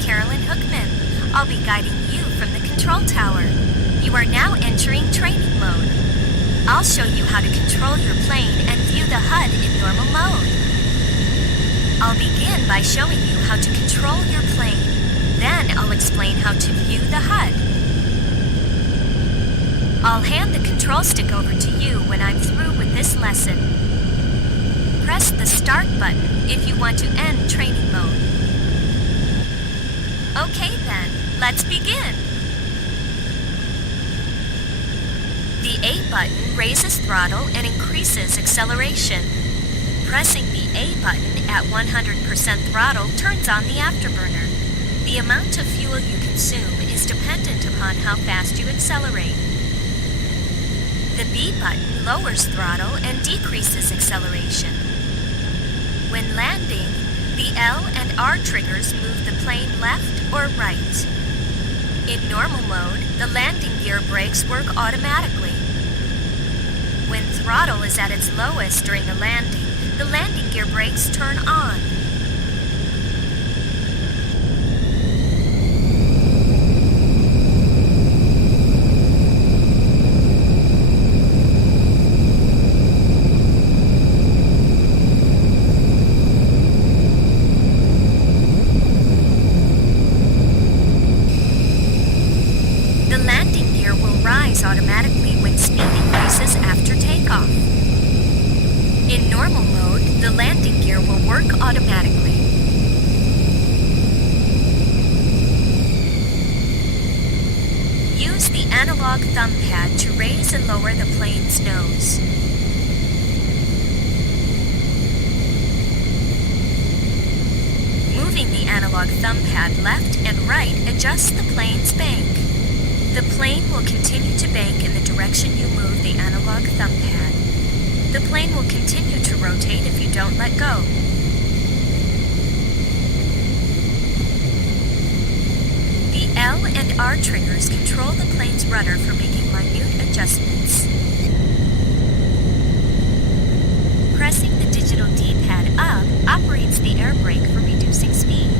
Carolyn Hookman. I'll be guiding you from the control tower. You are now entering training mode. I'll show you how to control your plane and view the HUD in normal mode. I'll begin by showing you how to control your plane. Then I'll explain how to view the HUD. I'll hand the control stick over to you when I'm through with this lesson. Press the Start button if you want to end training mode. Okay then, let's begin. The A button raises throttle and increases acceleration. Pressing the A button at 100% throttle turns on the afterburner. The amount of fuel you consume is dependent upon how fast you accelerate. The B button lowers throttle and decreases acceleration. When landing, the L and R triggers move the plane left or right. In normal mode, the landing gear brakes work automatically. When throttle is at its lowest during a landing, the landing gear brakes turn on. The landing gear will rise automatically when speed increases after takeoff. In normal mode, the landing gear will work automatically. Use the analog thumb pad to raise and lower the plane's nose. Moving the analog thumb pad left and right adjusts the plane's bank. The plane will continue to bank in the direction you move the analog thumb pad. The plane will continue to rotate if you don't let go. The L and R triggers control the plane's rudder for making minute adjustments. Pressing the digital D-pad up operates the air brake for reducing speed.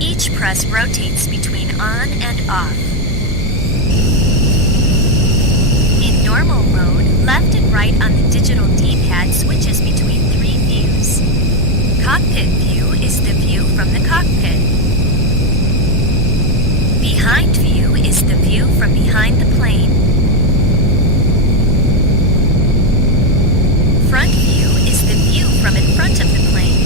Each press rotates between on and off. In normal mode, left and right on the digital D-pad switches between three views. Cockpit view is the view from the cockpit. Behind view is the view from behind the plane. Front view is the view from in front of the plane.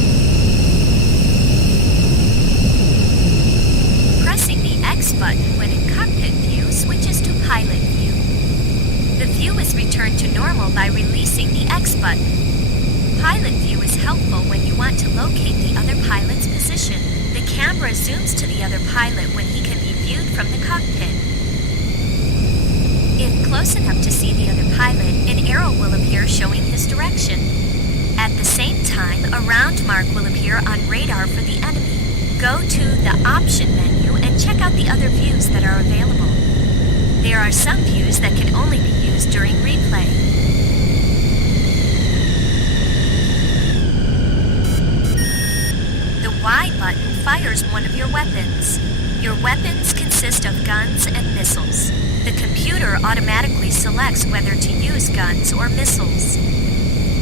Pressing the X button when in cockpit view switches to pilot view. The view is returned to normal by releasing the X button. Pilot view is helpful when you want to locate the other pilot's position. The camera zooms to the other pilot when he can be viewed from the cockpit. If close enough to see the other pilot, an arrow will appear showing his direction. At the same time, a round mark will appear on radar for the enemy. Go to the Option menu and check out the other views that are available. There are some views that can only be used during replay. The Y button fires one of your weapons. Your weapons consist of guns and missiles. The computer automatically selects whether to use guns or missiles.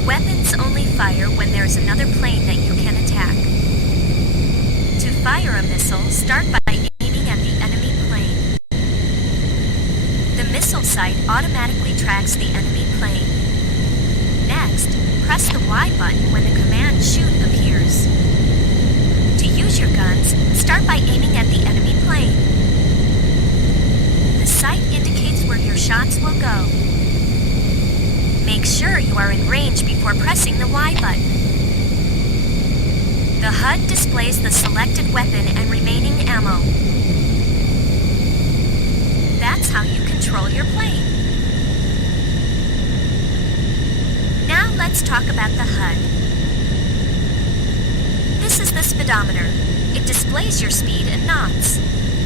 Weapons only fire when there's another plane that you can attack. To fire a missile, start by aiming at the enemy plane. The missile sight automatically tracks the enemy plane. Next, press the Y button when the command Shoot appears. To use your guns, start by aiming at the enemy plane. The sight indicates where your shots will go. Make sure you are in range before pressing the Y button. The HUD displays the selected weapon and remaining ammo. That's how you control your plane. Now let's talk about the HUD. This is the speedometer. It displays your speed in knots.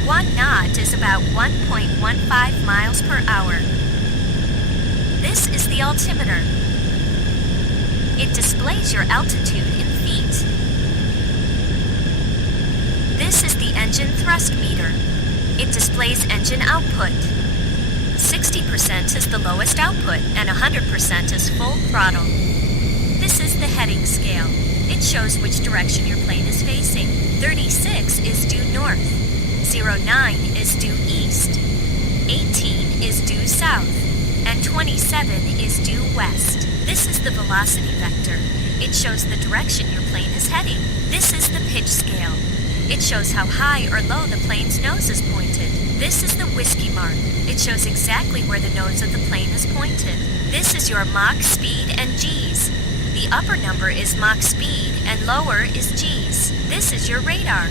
1 knot is about 1.15 miles per hour. This is the altimeter. It displays your altitude in feet. This thrust meter. It displays engine output. 60% is the lowest output and 100% is full throttle. This is the heading scale. It shows which direction your plane is facing. 36 is due north. 09 is due east. 18 is due south. And 27 is due west. This is the velocity vector. It shows the direction your plane is heading. This is the pitch scale. It shows how high or low the plane's nose is pointed. This is the whiskey mark. It shows exactly where the nose of the plane is pointed. This is your Mach speed and G's. The upper number is Mach speed and lower is G's. This is your radar.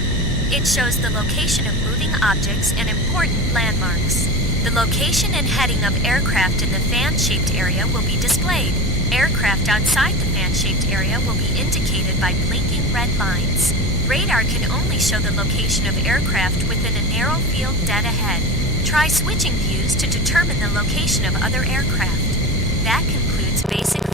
It shows the location of moving objects and important landmarks. The location and heading of aircraft in the fan-shaped area will be displayed. Aircraft outside the fan-shaped area will be indicated by blinking red lines. Radar can only show the location of aircraft within a narrow field dead ahead. Try switching views to determine the location of other aircraft. That concludes basic